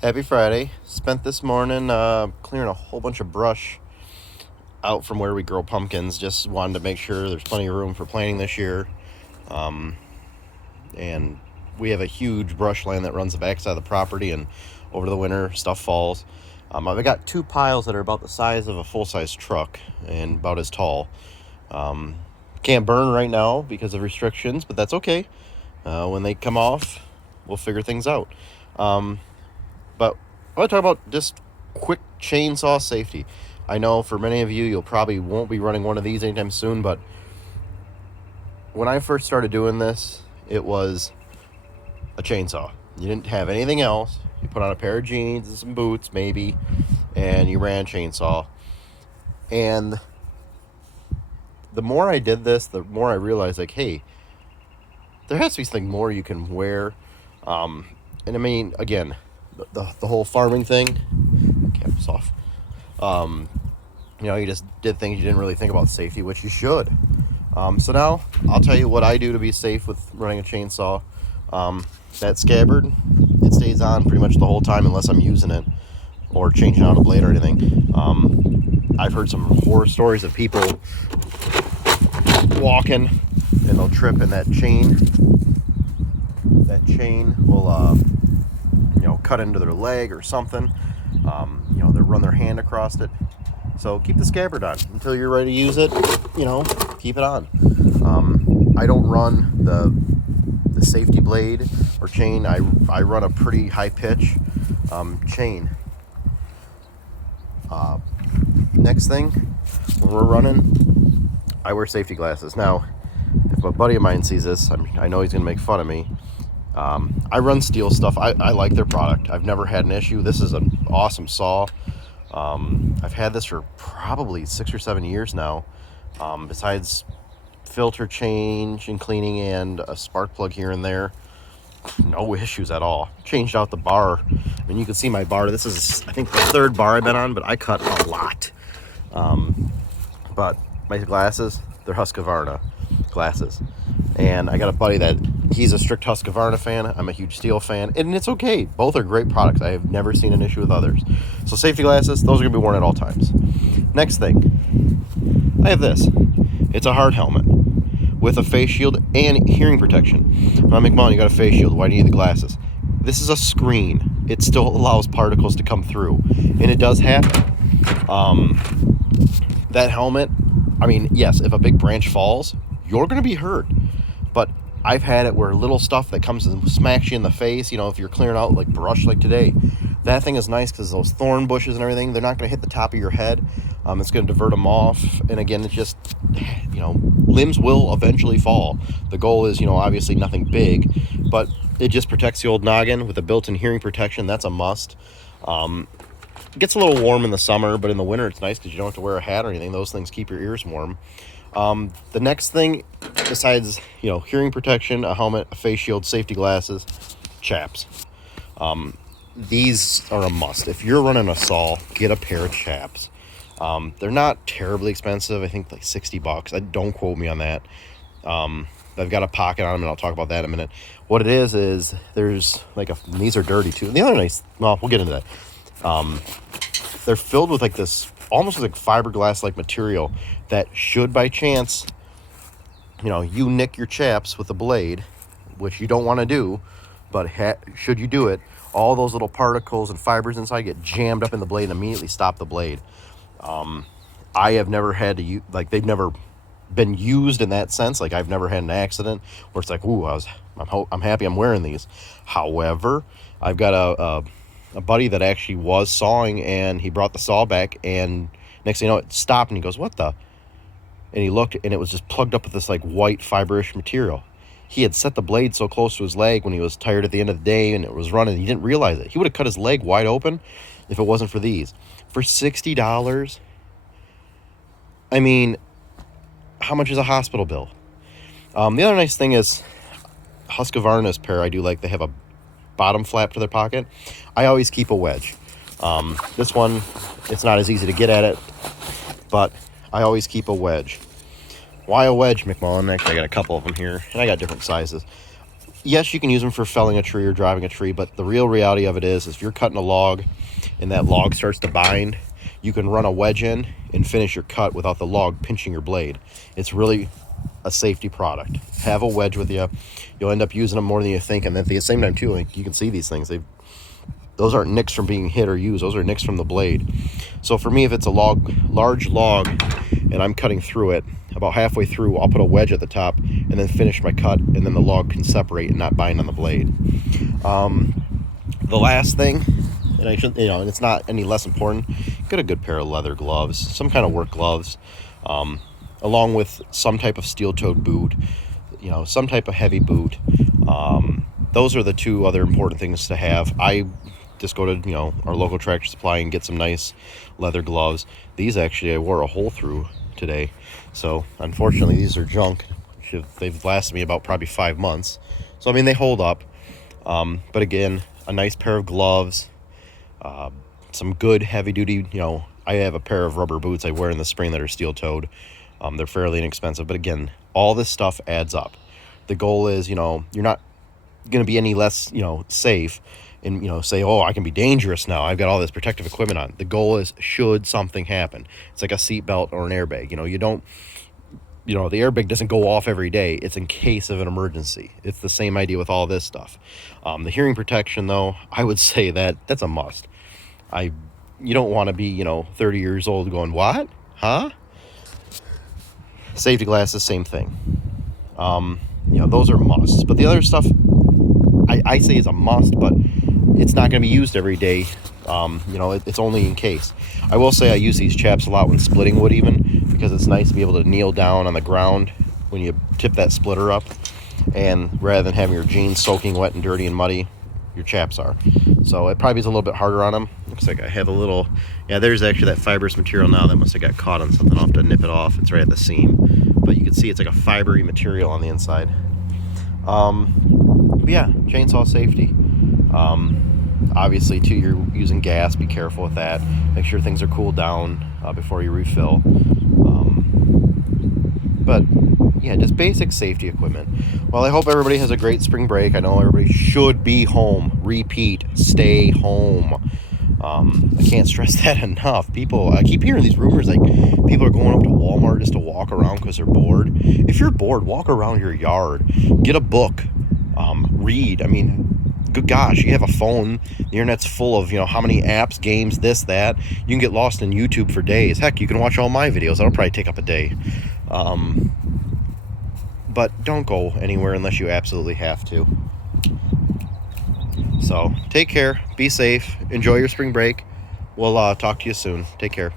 Happy Friday. Spent this morning clearing a whole bunch of brush out from where we grow pumpkins. Just wanted to make sure there's plenty of room for planting this year. And we have a huge brush land that runs the backside of the property, and over the winter, stuff falls. I've got two piles that are about the size of a full-size truck and about as tall. Can't burn right now because of restrictions, but that's okay. When they come off, we'll figure things out. But I want to talk about just quick chainsaw safety. I know for many of you, you'll probably won't be running one of these anytime soon, but when I first started doing this, it was a chainsaw. You didn't have anything else. You put on a pair of jeans and some boots, maybe, and you ran a chainsaw. And the more I did this, the more I realized, like, hey, there has to be something more you can wear. And I mean, again, the whole farming thing, caps off. You just did things you didn't really think about safety, which you should. So now I'll tell you what I do to be safe with running a chainsaw. That scabbard, it stays on pretty much the whole time unless I'm using it or changing out a blade or anything. I've heard some horror stories of people walking and they'll trip, and that chain will cut into their leg or something. They'll run their hand across it. So keep the scabbard on until you're ready to use it. Keep it on. I don't run the safety blade or chain. I run a pretty high pitch chain. Next thing, when we're running, I wear safety glasses. Now, if a buddy of mine sees this, I know he's gonna make fun of me. I run steel stuff. I like their product. I've never had an issue. This is an awesome saw. I've had this for probably 6 or 7 years now. Besides filter change and cleaning and a spark plug here and there, no issues at all. Changed out the bar. I mean, you can see my bar. This is, I think, the third bar I've been on, but I cut a lot. But my glasses, they're Husqvarna glasses. And I got a buddy that he's a strict Husqvarna fan. I'm a huge Steel fan, and it's okay. Both are great products. I have never seen an issue with others. So safety glasses, those are gonna be worn at all times. Next thing, I have this. It's a hard helmet with a face shield and hearing protection. Now, McMullen, you got a face shield. Why do you need the glasses? This is a screen. It still allows particles to come through, and it does happen. That helmet, I mean, yes, if a big branch falls, you're going to be hurt. But I've had it where little stuff that comes and smacks you in the face, if you're clearing out like brush like today, that thing is nice because those thorn bushes and everything, they're not going to hit the top of your head. It's going to divert them off. And again, it's just, limbs will eventually fall. The goal is, obviously nothing big, but it just protects the old noggin with a built-in hearing protection. That's a must. It gets a little warm in the summer, but in the winter it's nice because you don't have to wear a hat or anything. Those things keep your ears warm. The next thing, besides hearing protection, a helmet, a face shield, safety glasses, chaps. These are a must. If you're running a saw, get a pair of chaps. They're not terribly expensive. I think like $60. Don't quote me on that. I've got a pocket on them, and I'll talk about that in a minute. What it is there's like these are dirty too. And the other nice, well, we'll get into that. They're filled with like this almost like fiberglass like material that should by chance, you nick your chaps with a blade, which you don't want to do, but should you do it, all those little particles and fibers inside get jammed up in the blade and immediately stop the blade. I have never had to use, like, they've never been used in that sense. Like, I've never had an accident where it's like, ooh, I'm happy I'm wearing these. However, I've got a buddy that actually was sawing, and he brought the saw back, and next thing you know, it stopped, and he goes, what the? And he looked, and it was just plugged up with this like white fiberish material. He had set the blade so close to his leg when he was tired at the end of the day and it was running. He didn't realize it. He would have cut his leg wide open if it wasn't for these. For $60, I mean, how much is a hospital bill? The other nice thing is Husqvarna's pair, I do like, they have a bottom flap to their pocket. I always keep a wedge. This one, it's not as easy to get at it, but I always keep a wedge. Why a wedge, McMullen? Actually, I got a couple of them here, and I got different sizes. yes, you can use them for felling a tree or driving a tree, but the real reality of it is if you're cutting a log and that log starts to bind, you can run a wedge in and finish your cut without the log pinching your blade. It's really a safety product. Have a wedge with you. You'll end up using them more than you think, and at the same time too, like, you can see these things. Those aren't nicks from being hit or used. Those are nicks from the blade. So for me, if it's a large log, and I'm cutting through it, about halfway through, I'll put a wedge at the top and then finish my cut, and then the log can separate and not bind on the blade. The last thing, and I shouldn't, and it's not any less important, get a good pair of leather gloves, some kind of work gloves, along with some type of steel-toed boot, some type of heavy boot. Those are the two other important things to have. I just go to our local Tractor Supply and get some nice leather gloves. These actually I wore a hole through today, so unfortunately these are junk. They've lasted me about probably 5 months, so I mean they hold up. But again, a nice pair of gloves, some good heavy duty. I have a pair of rubber boots I wear in the spring that are steel toed. They're fairly inexpensive, but again, all this stuff adds up. The goal is, you're not going to be any less, safe and, say, oh, I can be dangerous now, I've got all this protective equipment on. The goal is, should something happen, it's like a seatbelt or an airbag. You don't, the airbag doesn't go off every day. It's in case of an emergency. It's the same idea with all this stuff. The hearing protection, though, I would say that's a must. You don't want to be, 30 years old going, what? Huh? Safety glasses, same thing. Those are musts. But the other stuff, I say is a must, but it's not going to be used every day. It's only in case. I will say I use these chaps a lot when splitting wood, even, because it's nice to be able to kneel down on the ground when you tip that splitter up, and rather than having your jeans soaking wet and dirty and muddy, your chaps are. So it probably is a little bit harder on them. Looks like I have a little, there's actually that fibrous material now that must have got caught on something. I'll have to nip it off. It's right at the seam, but you can see it's like a fibery material on the inside. But yeah, chainsaw safety. Obviously too, you're using gas, be careful with that. Make sure things are cooled down before you refill. But yeah, just basic safety equipment. Well, I hope everybody has a great spring break. I know everybody should be home. Repeat, stay home. I can't stress that enough. I keep hearing these rumors like people are going up to Walmart just to walk around because they're bored. If you're bored, walk around your yard, get a book, read. I mean, good gosh, you have a phone, the internet's full of, how many apps, games, this, that. You can get lost in YouTube for days. Heck, you can watch all my videos. That'll probably take up a day. But don't go anywhere unless you absolutely have to. So take care, be safe, enjoy your spring break. We'll talk to you soon. Take care.